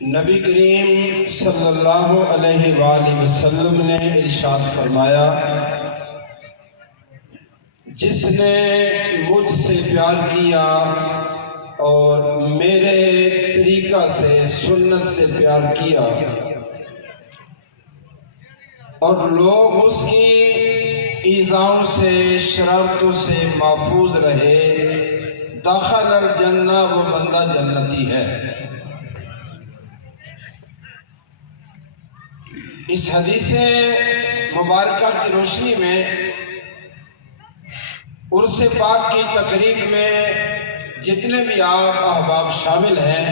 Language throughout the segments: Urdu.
نبی کریم صلی اللہ علیہ وآلہ وسلم نے ارشاد فرمایا، جس نے مجھ سے پیار کیا اور میرے طریقہ سے سنت سے پیار کیا اور لوگ اس کی ایذاؤں سے شرارتوں سے محفوظ رہے، دخل الجنہ، وہ بندہ جنتی ہے۔ اس حدیث مبارکہ کی روشنی میں عرس پاک کی تقریب میں جتنے بھی آپ احباب شامل ہیں،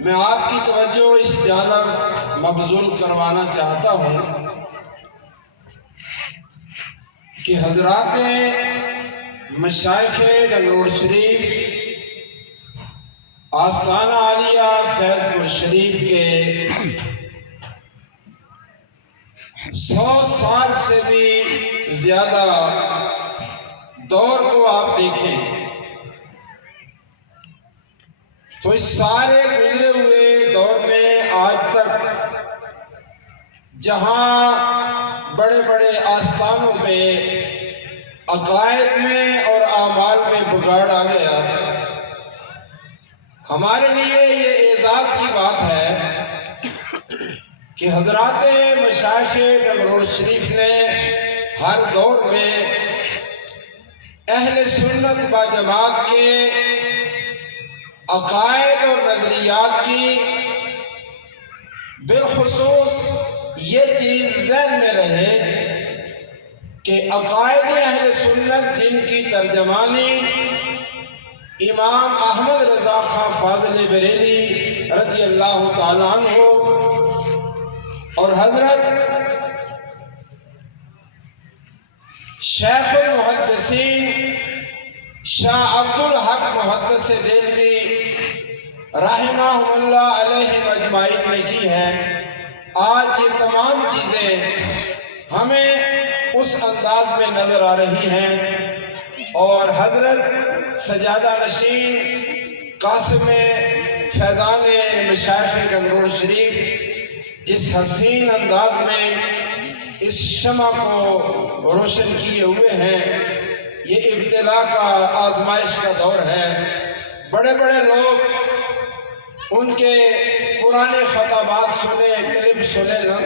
میں آپ کی توجہ اس جانب مبذول کروانا چاہتا ہوں کہ حضرات مشائخ ڈنگروڑ شریف آستانہ عالیہ فیض پور شریف کے 100 سال سے بھی زیادہ دور کو آپ دیکھیں تو اس سارے گزرے ہوئے دور میں آج تک جہاں بڑے بڑے آستانوں پہ عقائد میں اور اعمال میں بگاڑ آ گیا، ہمارے لیے یہ اعزاز کی بات ہے کہ حضرات مشائخ ڈنگروڑ شریف نے ہر دور میں اہل سنت با جماعت کے عقائد اور نظریات کی بالخصوص یہ چیز ذہن میں رہے کہ عقائد اہل سنت جن کی ترجمانی امام احمد رضا خان فاضل بریلی رضی اللہ تعالیٰ عنہ اور حضرت شیخ المحدثین شاہ عبد الحق محدث دہلوی رحمہ اللہ علیہ اجمعین نے کی ہے، آج یہ تمام چیزیں ہمیں اس انداز میں نظر آ رہی ہیں، اور حضرت سجادہ نشین قاسم فیضان مشائخ ڈنگروڑ شریف جس حسین انداز میں اس شمع کو روشن کیے ہوئے ہیں، یہ ابتلاء کا آزمائش کا دور ہے۔ بڑے بڑے لوگ ان کے پرانے خطابات سنے، کلپ سنے نا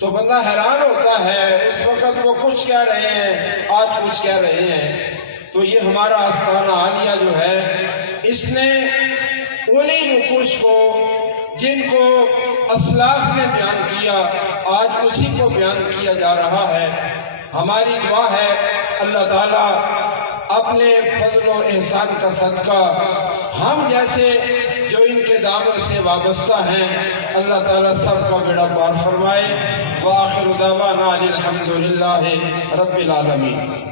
تو بندہ حیران ہوتا ہے، اس وقت وہ کچھ کہہ رہے ہیں، آج کچھ کہہ رہے ہیں۔ تو یہ ہمارا آستانہ عالیہ جو ہے، اس نے انہی نقوش کو جن کو اسلاف نے بیان کیا، آج اسی کو بیان کیا جا رہا ہے۔ ہماری دعا ہے اللہ تعالیٰ اپنے فضل و احسان کا صدقہ ہم جیسے جو ان کے دامن سے وابستہ ہیں، اللہ تعالیٰ سب کا بیڑا پار فرمائے۔ وآخر دعوانا الحمدللہ رب العالمین۔